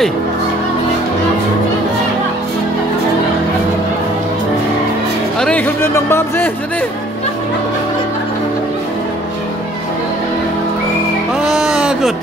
Hey. Ari, kemudian dong bam sih, sini. Ah, good.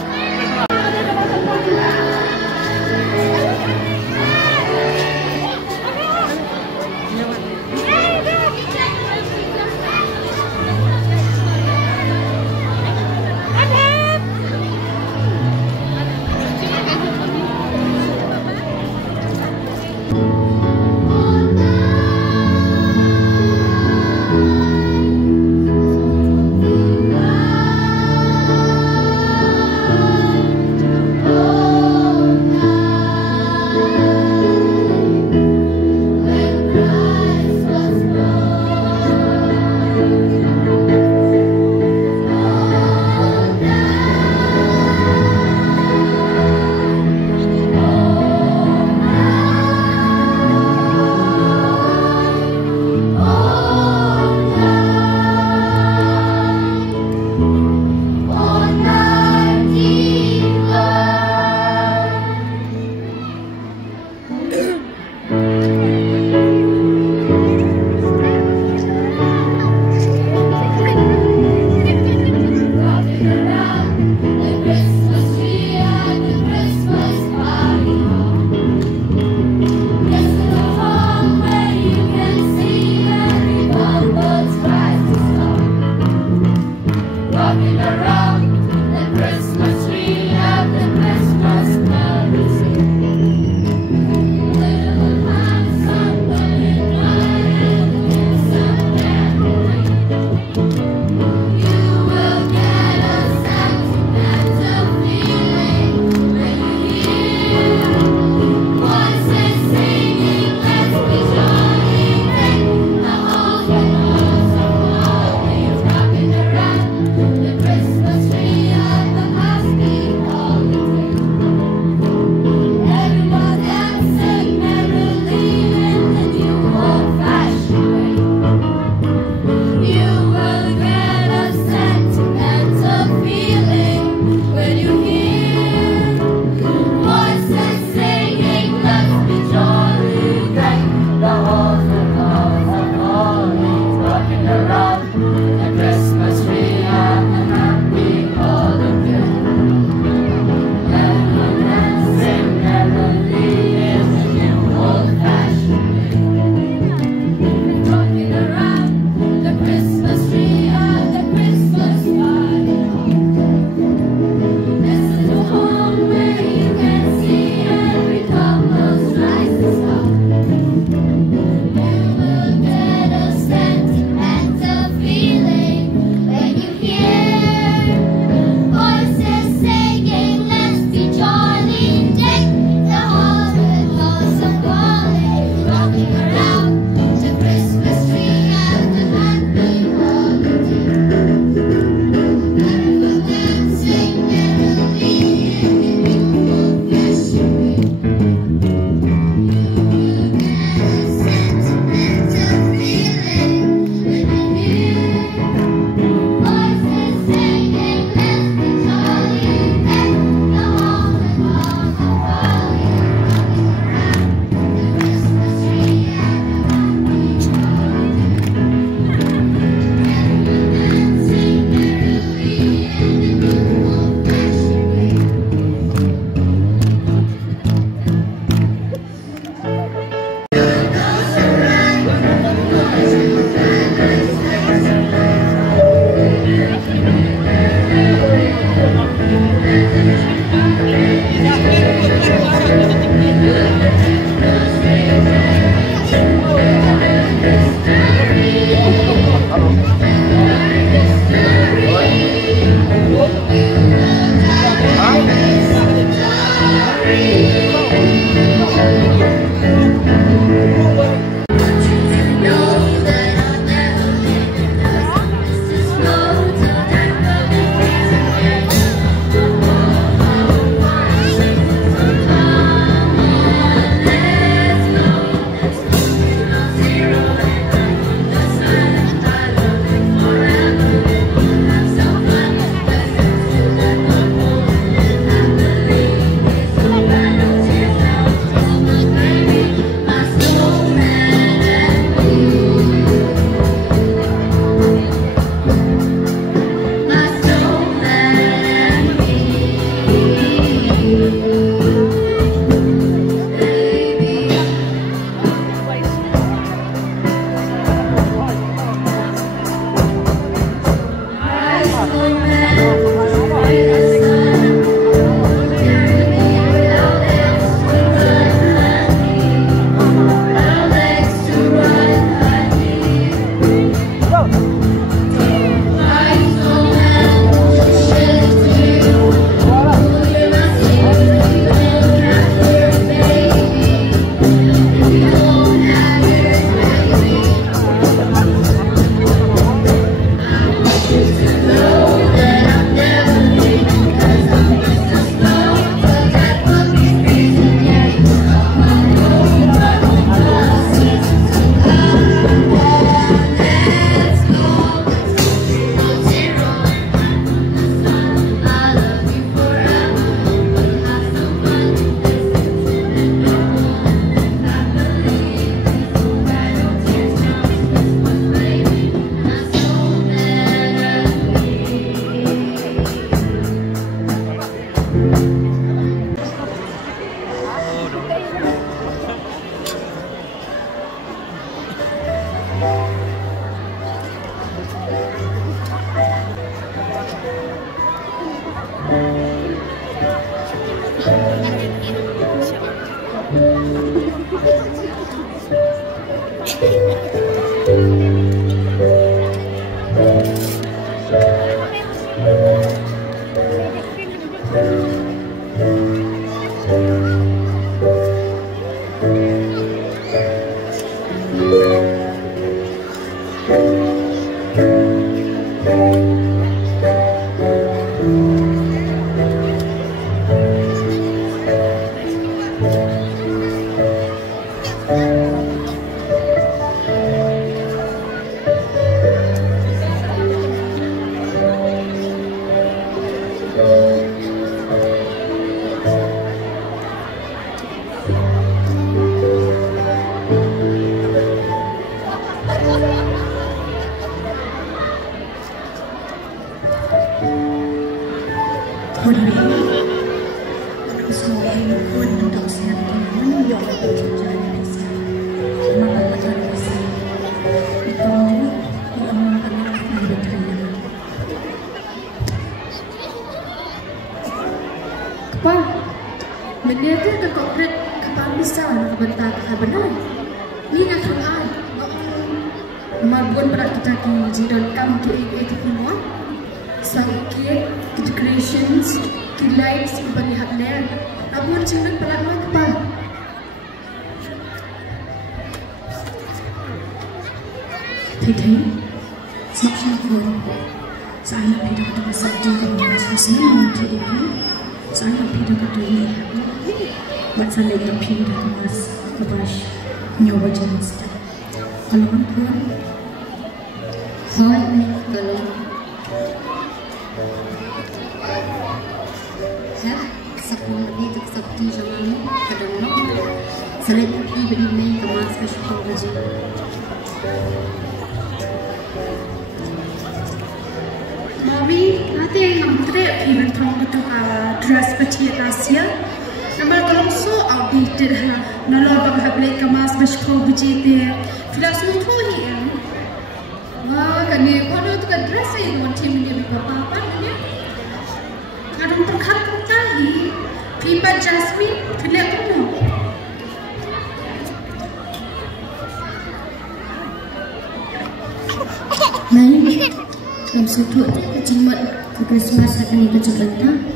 Khristmas akan dikecilkan,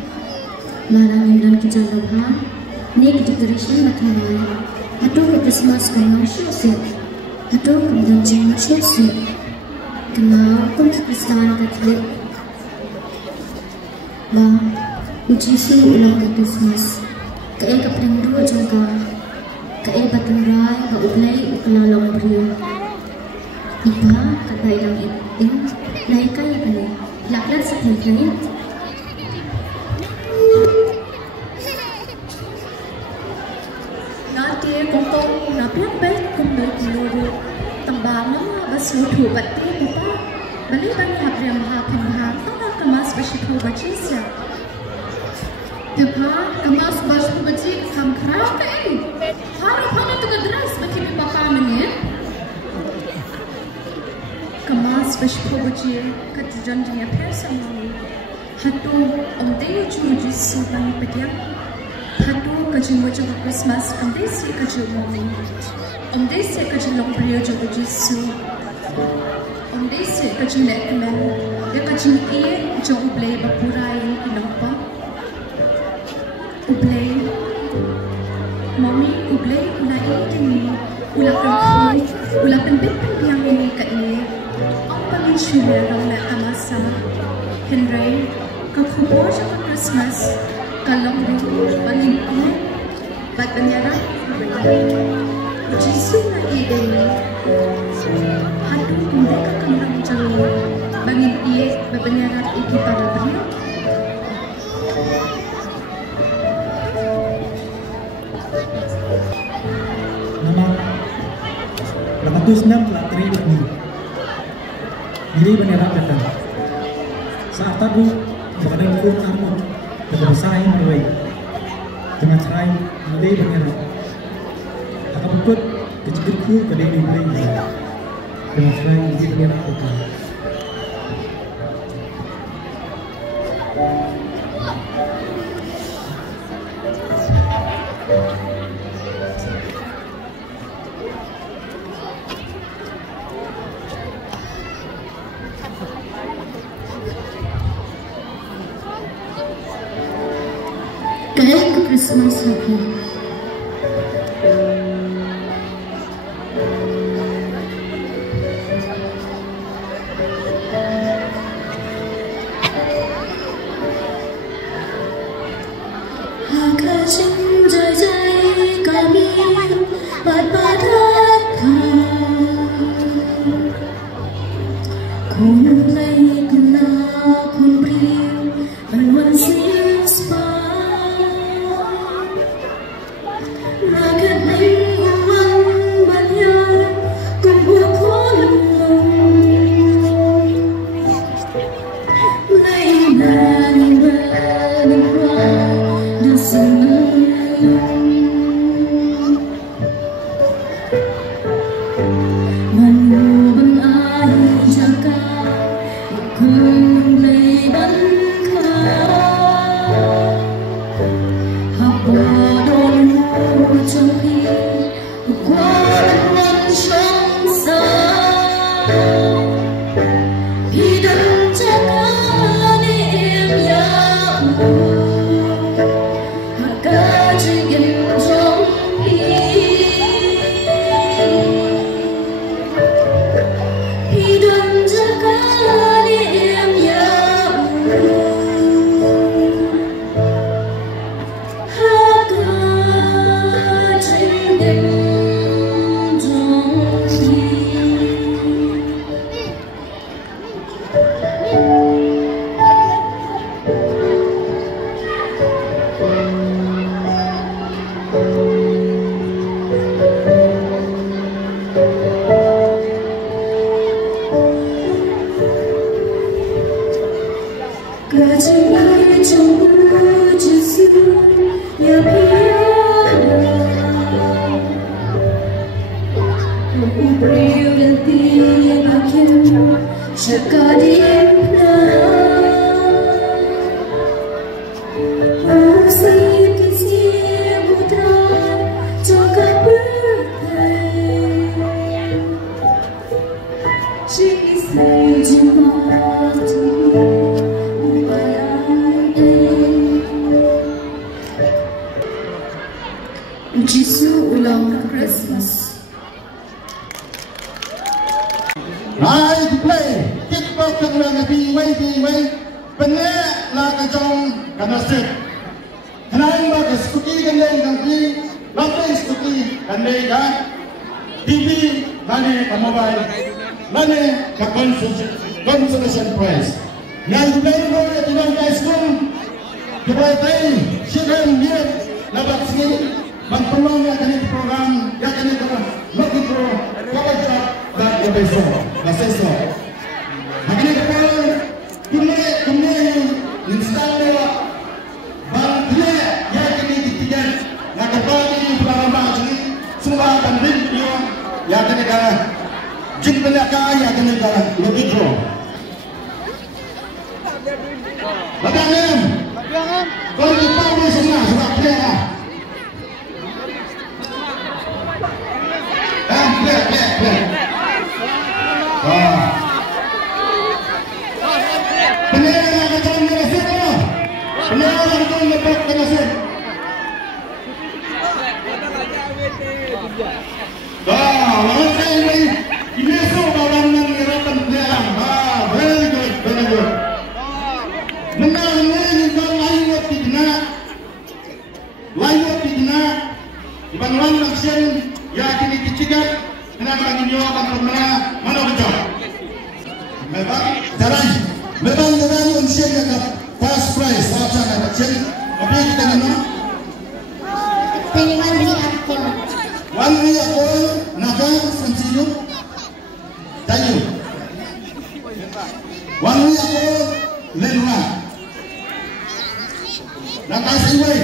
larangin dan kejalabhan, nek decoration mathamai, atau Khristmas kaya sih, atau kemudian jangan sih, kenal pun Kristan Katolik, bah, uji sih ulang Khristmas, kaya kapring dua jangka, kaya batangrai, kaublay ukalalong beriyo, iba kabai lang iting, naikay kani. Laklan sa kanya. Nanti kongkong napiang baik kumbil kuluru tambangan basutu bati kita balik banyak habriam mahapimah tanah kemas basutu bacisa. Tiba kemas basutu baci kamkrau kai. Harap tu kedras bagi papa menye. Kemas basutu baci janjinya personal. Hatu omdei cuci suban pediam. Hatu kacang macam Christmas omdei si kacang mami. Omdei si kacang long brio jogo jisu. Omdei si kacang Jinglehkmen. Ya kacang iye jogo ublay bapurai inampa. Ublay. Mami ublay ulai ini. Ulakan ku. Ulakan bipin yang ini kat ni. Pagin siya ng nakamasa, Henry, kakubo siya ng Christmas, kalong pagin ko, ba't banyara? Jisu na ibig, hatu hindi ka kanyang jalo, bangin iye, babanyara ikipada brio. Nama, lakatus nang latri ini. Diri beneran datang. Saat tadi mengenai pun armut kebesaran mulai dengan cerai mulai beneran. Akan betul kecikku pada ini mulai dengan cerai mulai beneran bukan. Khristmas lagi. Jisu ulang Christmas. Hai play TikTok dengan biway benar lah kacang kanasir. Kenapa bagi skuti gandeng ganti, lapis skuti gandeng kan? TV mana ke mobile, mana ke consolation prize. Yang play boleh tidak guys pun kita tahu siapa dia dapat sini. Bangkulong yang kini program yang kini terang lagi pro kawaja dan kebeso naseso. Hakini kepalang kumne install lewa bangkile yang kini ditijan yang kepala pelama sini semua banding dia yang kini kalah Jinglehkmen yang kini kalah lagi pro. Badangan, kalau kita boleh senang sebab dia. Memang unsur yang first prize sahaja nak cari. Apa yang kita nak? One week ago, naga sensiu, tayu. One week ago, lenua. Naga siway.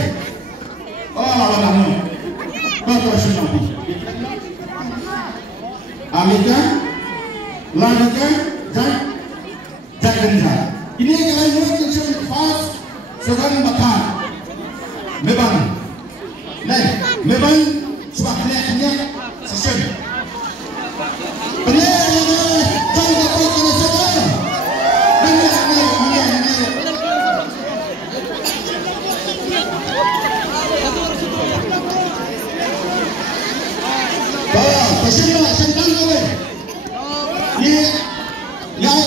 Oh, lama. Kau semua. Amerika, Lanka, Jakarta. Ini yang menjadi fast sekarang bakal. Memang sebabnya sesuai. Pasal saya tahu kan. Yang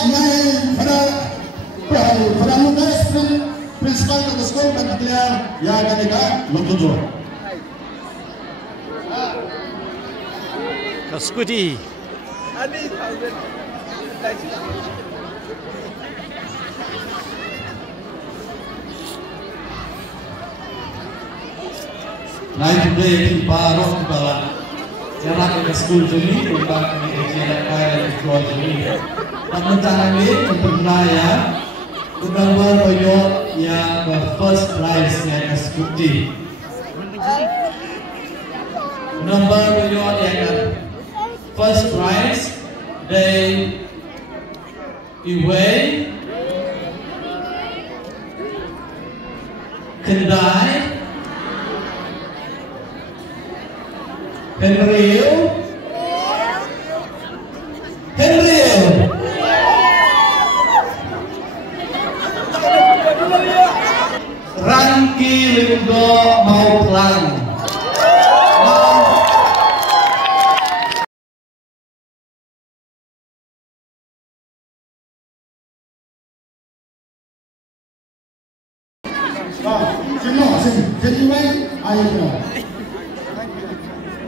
pada muka prinsipal ke sekolah dan dia yang ada dekat Lontong. Kaskuti. Lain today di Parish di bawah. Jarak ke school ini tempat Jinglehkmen dan sekolah ini. Pembentangan ini memperkaya penambahan banyak yang first prize yang eksekutif. Number banyak yang first prize they away Kendai Henry Rangki Linggo mau pelan.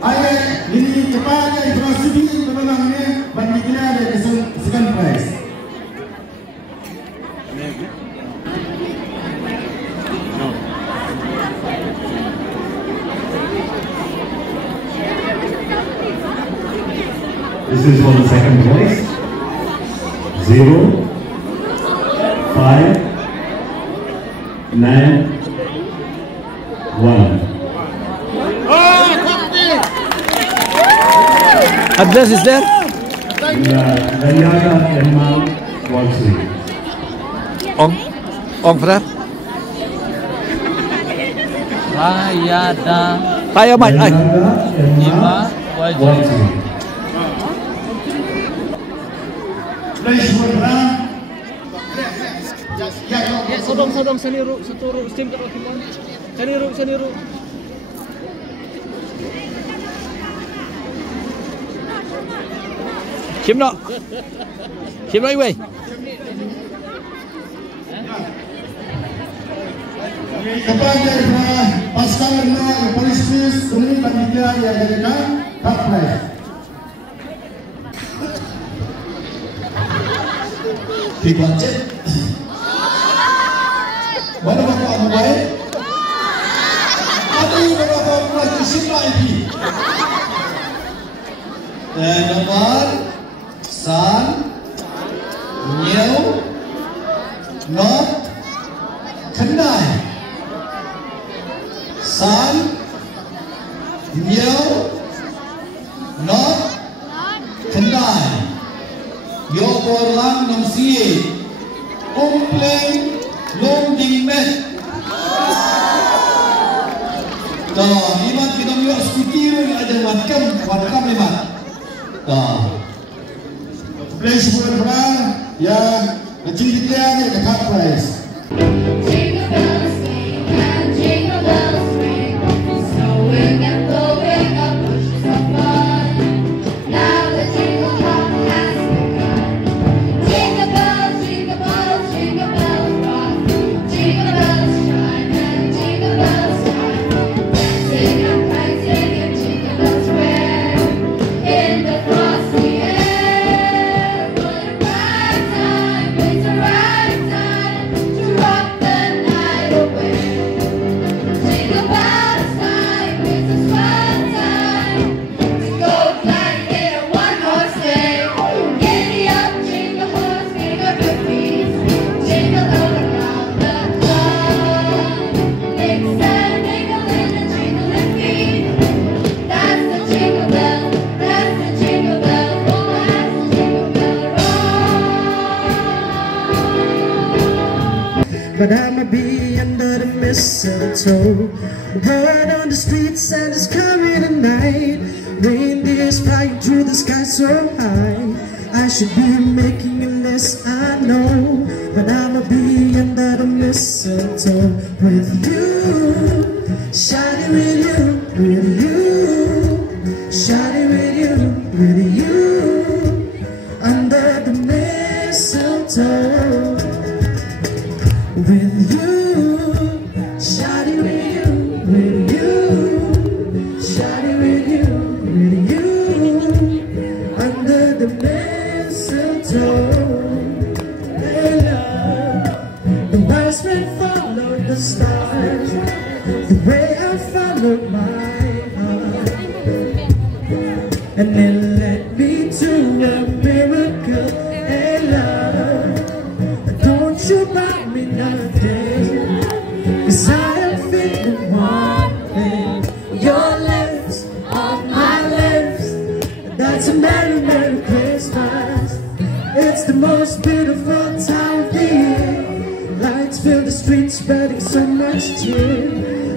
Ayah ini cepatnya informasi pemenangnya bandingnya ada second prize. This is for the second place. 0, 5, 9, 1. Address is there? Danyaga Emma Walsey. Ong Fred. Tayo Mike. Ay. Emma Walsey. Sodong saniru seturu steam ke wakilan. Saniru. Kim no iwe. Kepada pasangan Parish kemudian panitia yang ada third prize. Dibacet. Mana bapak Amubai? Aduh, bapak mulai disini lagi. Dan nomor San, New, Not, Kendai. San, New, Not, Kendai. Yokolang Nongsie, Kumpleng, Jinglehkmen. Dah, iman kita biar skuti ni aja warkam iman. Dah. Place berapa yang kecil yang third prize. Jingle bells swing and jingle bells ring, snowing and blowing up bushes of fun. Now the jingle hop has begun. Jingle bells, jingle bells, jingle bells rock. Jingle bells chime and jingle bells chime. Dancing and prancing and jingle bells ring in the frosty air. What a right time! It's a right time to rock the night away. Jingle bells time, it's a fun time to go flying in a one-horse sleigh. Giddy up, jingle horse, pick up your feet, jingle all around the clock. Mix and mingle in the jingling feet. That's the jingle bell, that's the jingle bell, oh that's the jingle bell roll. But I'ma be under the mistletoe, bird on the street, Santa's coming tonight. Reindeers flying through the sky so high. I should be making a list, I know, but I'ma be under the mistletoe with you, shining with you, shawty with you. and then led me to a miracle and love. Don't you buy me nothing, 'cause I am feeling one thing. Your lips on my lips, that's a merry, merry Christmas. It's the most beautiful time of the year. Lights fill the streets, spreading so much cheer.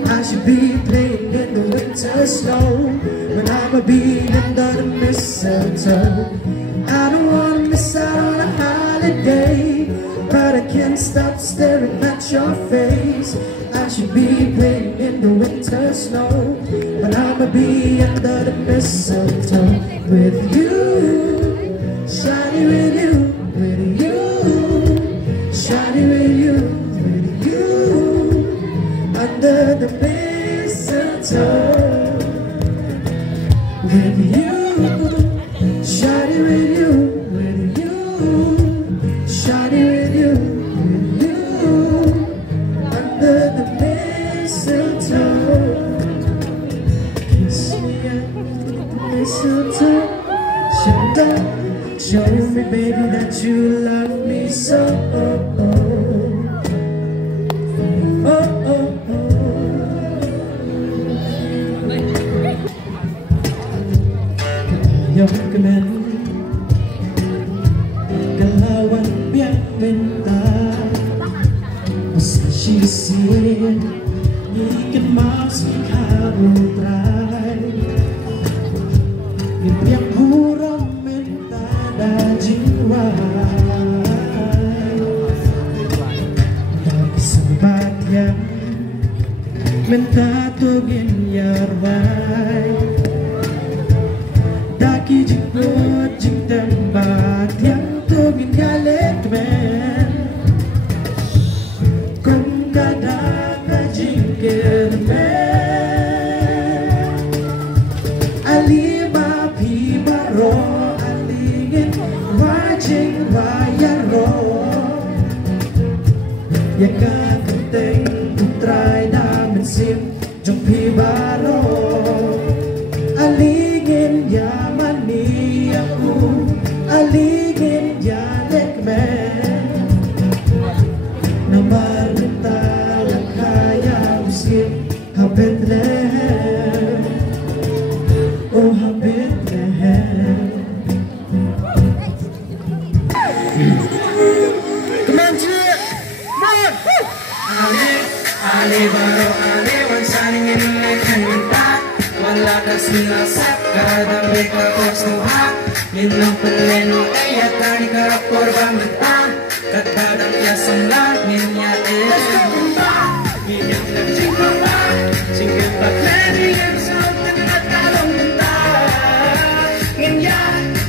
I should be playing in the winter snow, but I'ma be under the mistletoe. I don't wanna miss out on a holiday, but I can't stop staring at your face. I should be playing in the winter snow, but I'ma be under the mistletoe with you, shiny with you, with you, shiny with you, with you, under the mistletoe, with you, shiny with you, with you, shiny with you, with you, under the mistletoe. Kiss me under the mistletoe. Show me, baby, that you love me so. Oh, oh, oh. Jinglehkmen, galauan biang minta, masasisiin, ikan mas ikarutray, biang hurang minta da Jingkhawai, dari sempat yang minta tugin yarwai. Daki jikut jik tempat yang tugin Jinglehkmen, kung kadang na Jinglehkmen. Aliba pi baro, alingin wajing wayaro, yang kakenteng putray namin sim jong pi baro. Aligin yaman ni aku, aligin Jinglehkmen, namar kita lang kaya usip habit lehem, oh habit lehem. Kemenci, man, ale baro ale wansaning Jinglehkmen minta. Wala ka sinasap, kada mereka bersuha. Minang pelenu ayat tani karapor bambetang. Kadang yasanglar minya minyak na Jingkhawai, Jinglehkmen yang sautan na talong bentang. Nginya,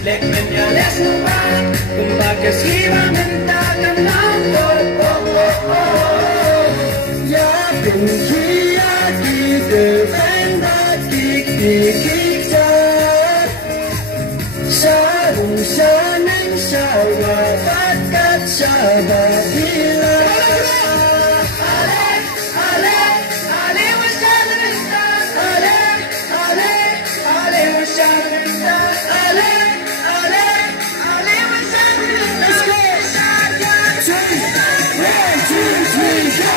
Jinglehkmen ya lesnuwa, kumbaga siwa menta kanang oh oh oh oh. Ya bengia Jinglehkmen Kikikiksan, sarung sanang sawa bakat sawa bila. Ale, ale, ale wasan mintas. Ale, ale, ale wasan mintas. Ale, ale, ale wasan mintas. Let's go. 1, 2, 3, go.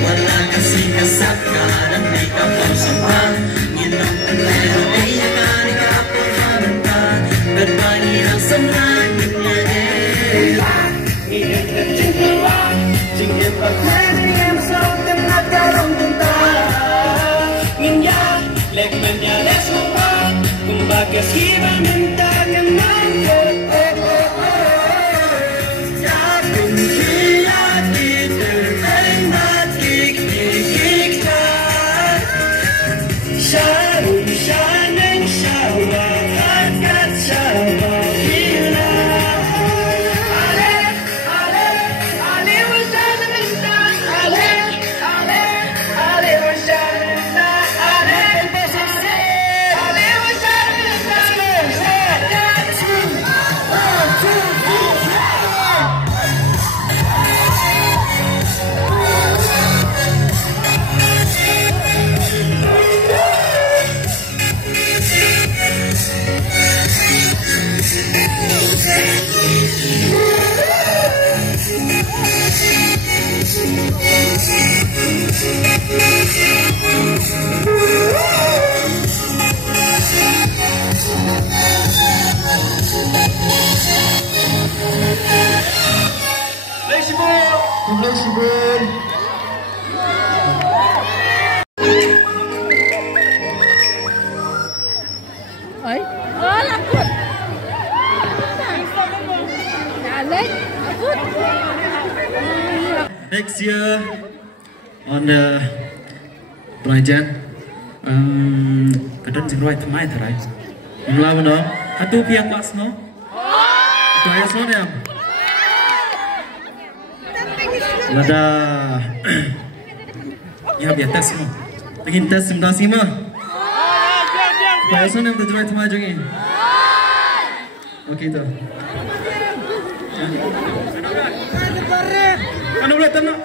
Wala kasing kasap ka Next year on the project, kadang Jingkhawai temai terai. Mula mana? Hatu pihak kelas no? Itu ayah soalnya. Lada, ya biar tes no. Begin tes sebentar sih mah. Ayah soalnya kita Jingkhawai temai jangan. Oke tu. Ano boleh tanah?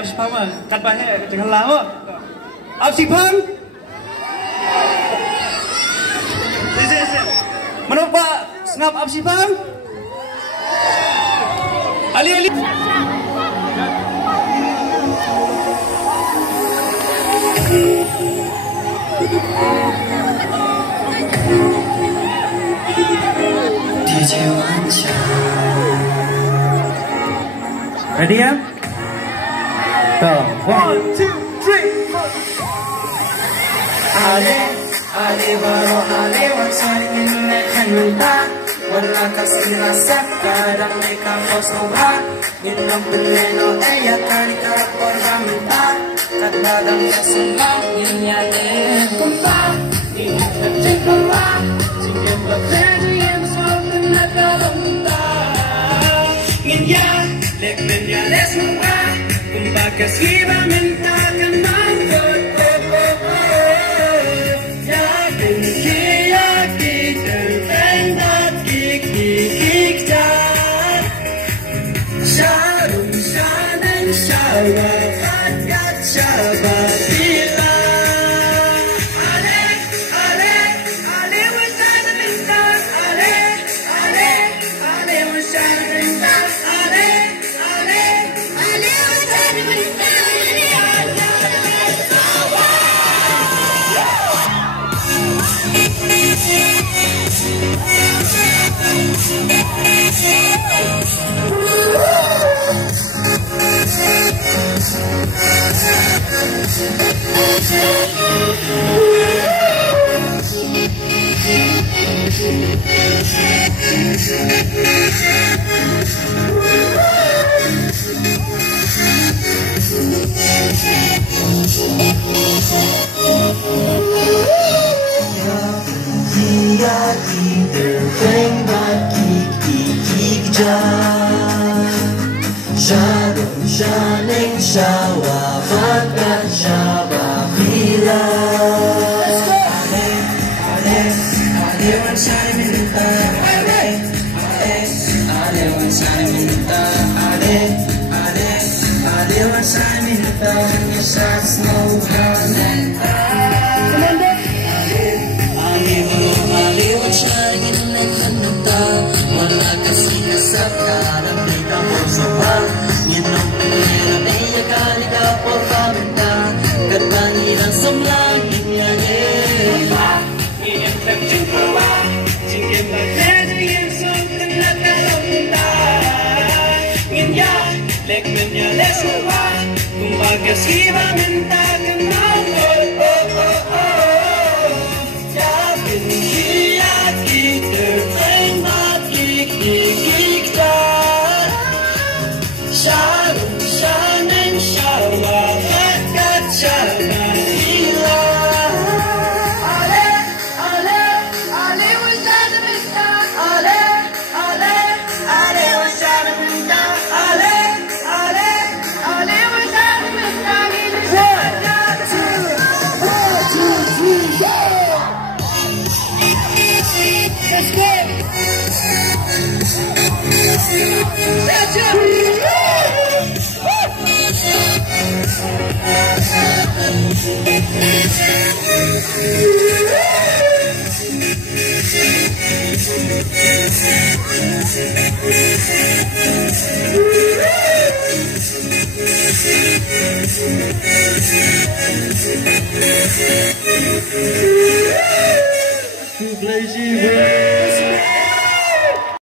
absipang mah kat bahe jangan lama. Absipang. Menurut Pak snap absipang. Ali. Ready ya? Go. 1, 2, 3, 4. Ale baru ale wansai Jinglehkmen wala kasih rasa kadang mereka kosong minum veneno ya kali kapor minta kadang ya sembang ini ada kumpah ini Jingkhawai Jinglehkmen yang semakin dalam tak Jinglehkmen ya semua kumpah kasih minta kan mangkut Too lazy.